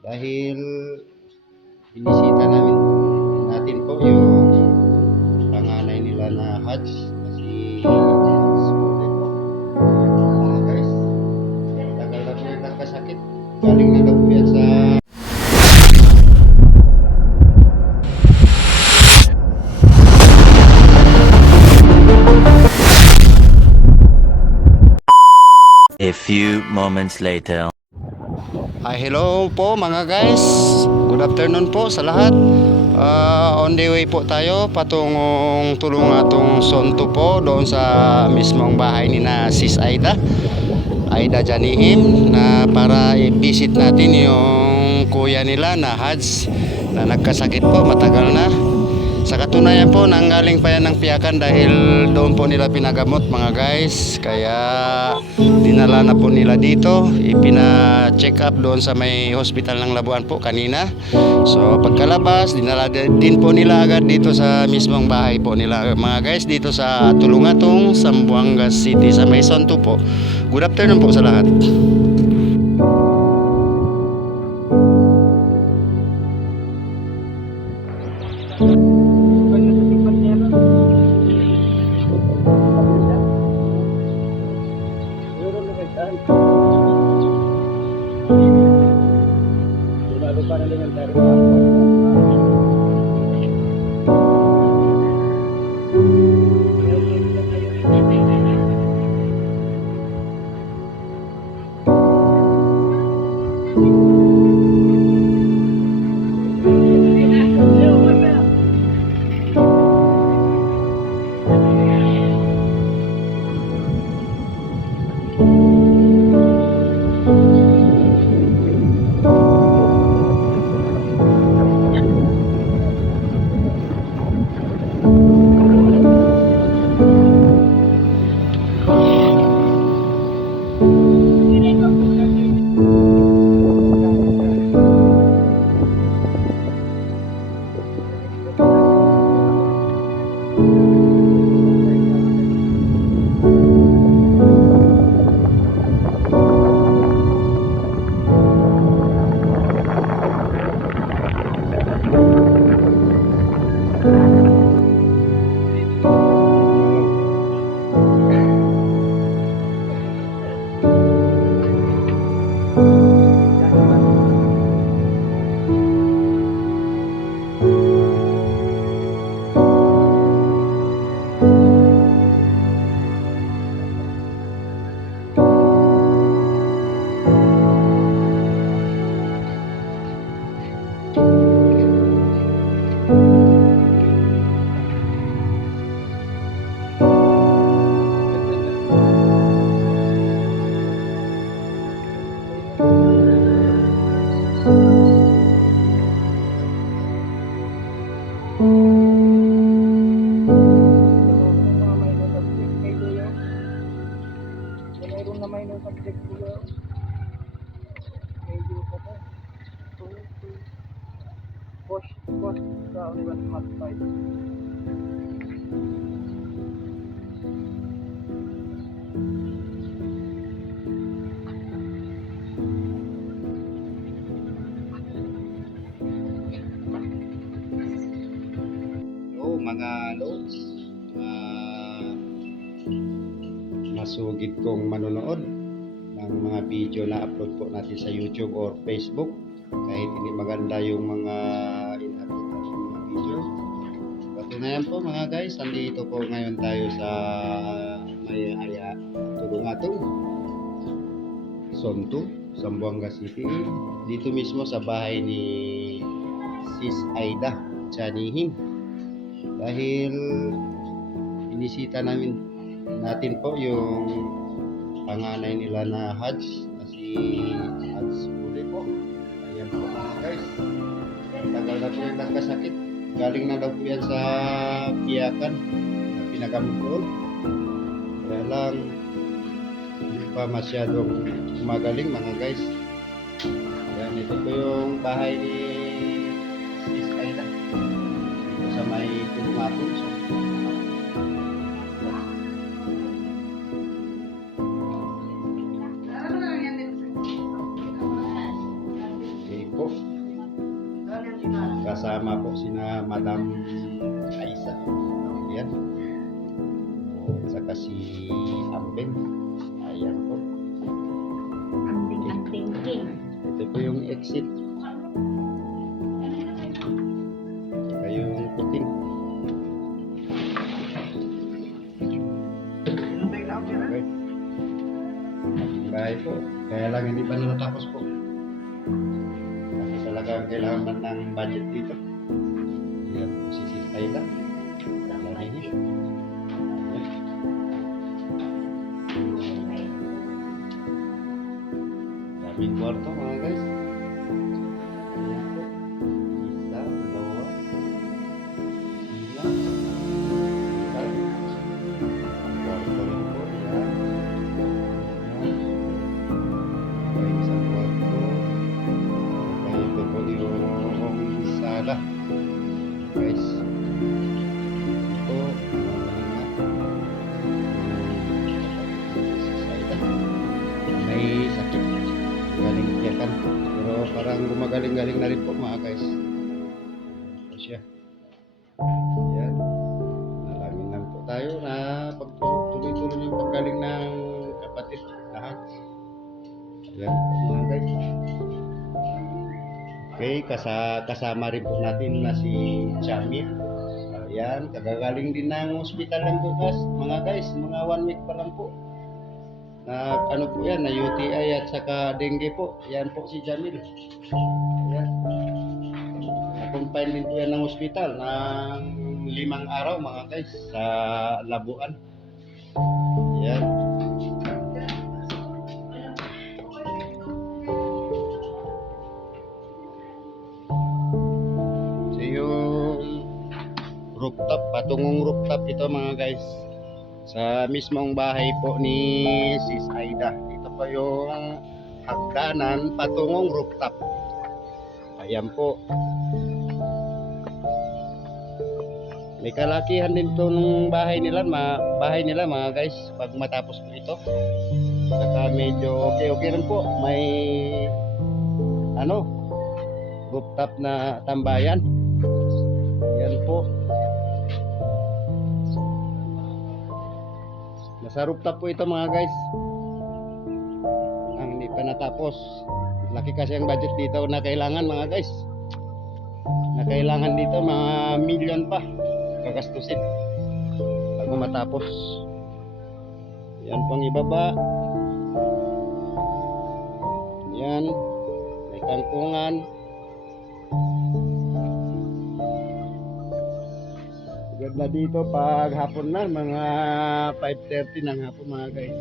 dahil inisita natin po yung panganay nila na Haj na si Haj Muli po. Ayan, guys, tagal na po yung nagkasakit, galing na daw po yan sa A few moments later. hello po mga guys. Good afternoon po sa lahat. On the way po tayo patungong Tulungatong Sonto po, doon sa mismong bahay ni na Sis Aida Janihim, na para i-visit natin yung kuya nila na Haj na nagkasakit po matagal na. Sa katunayan po, nanggaling pa yan ng piyakan dahil doon po nila pinagamot mga guys. Kaya dinala na po nila dito, ipina-check up doon sa may hospital ng Labuan po kanina. So pagkalabas, dinala din po nila agad dito sa mismong bahay po nila mga guys, dito sa Tulungatong, Zamboanga City, sa may Sonto po. Good afternoon po sa lahat. Mga loads, masugid kong manonood ng mga video na upload po natin sa YouTube or Facebook, kahit hindi maganda yung mga in-upload natin mga video. Patunayan po mga guys, andito po ngayon tayo sa may Tulungatong Sonto, Zamboanga City, dito mismo sa bahay ni Sis Aida Janihim, dahil inisita natin po yung panganay nila na Haj na si Haj Muli po. Ayan po mga guys, tagal na po yung nagkasakit, galing na daw po yan sa piyakan na pinagamot doon. Kaya lang hindi pa masyadong magaling mga guys. Ayan, ito po yung bahay ni Sis Aida sa may Tulungatong. po. Kasama po sina Madam Aisa. Ayan. Saka si Ambeng. Ayan po. Ang thinking. Ito po yung exit. Saka yung puting. Okay. Bahay po. Kaya lang hindi pa natapos po. Kasi talagang kailangan man ng budget dito. Ayan, sisitay lang. Larihin. Daming kwarto mga guys. Ayan po. Isa, dalawa. Sila. Tatlo. Kwarto rin po. Ayan. Okay, isang kwarto. Okay, ito po yung sala. Guys. Ito. May sakit. Galing iyakan. Pero parang gumagaling-galing na rin po mga guys. Ito siya. Ayan. Nalangin lang po tayo na pagtuloy-tuloy yung paggaling ng kapatid. Lahat. Ayan po mga guys. Okay, kasama rin po natin na si Jamil. Ayan, kagagaling din ng hospital lang po guys. Mga guys, mga 1 week pa lang po. Na ano po yan, na UTI at saka dengue po. Yan po si Jamil. Ayan. Na-confine din po yan ng hospital ng 5 araw mga guys sa Labuan. Ayan. So yung rooftop, patungong rooftop ito mga guys. Sa mismong bahay po ni Sis Aida. Ito po yung hagdanan patungong rooftop. Ayan po. May kalakihan din itong bahay nila mga guys pag matapos po ito. Saka medyo okay rin po. May rooftop na tambayan. Ayan po. Nasa rooftop po ito mga guys. Ang hindi pa natapos. Laki kasi ang budget dito na kailangan mga guys. Na kailangan dito mga milyon pa gagastusin bago matapos. Yan pang ibaba. Yan. May kangkungan. Ganda dito pag hapon na, mga 5:30 ng hapon mga guys.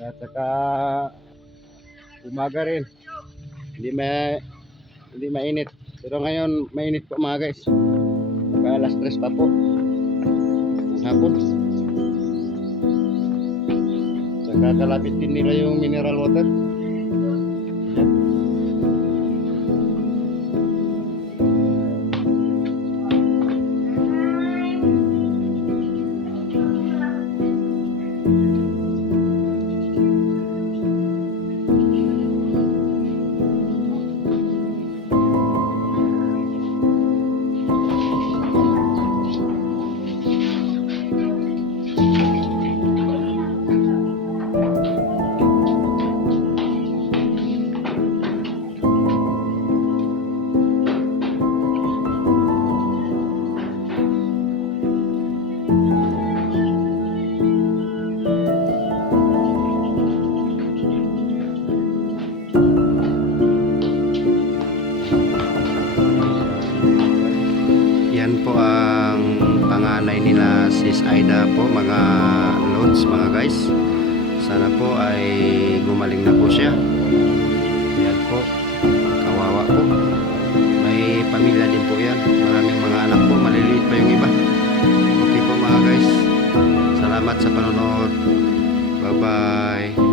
At saka umaga rin. Hindi mainit. Pero ngayon mainit po mga guys. Saka alas 3 pa po ng hapon. Saka kalapit din nila yung mineral water. Yan. Yan po ang panganay nila Sis Aida po mga loads mga guys. Sana po ay gumaling na po siya. Yan po. Kawawa po. May pamilya din po yan. Maraming mga anak po. Maliliit pa yung iba. Okay po mga guys. Salamat sa panonood. Bye bye.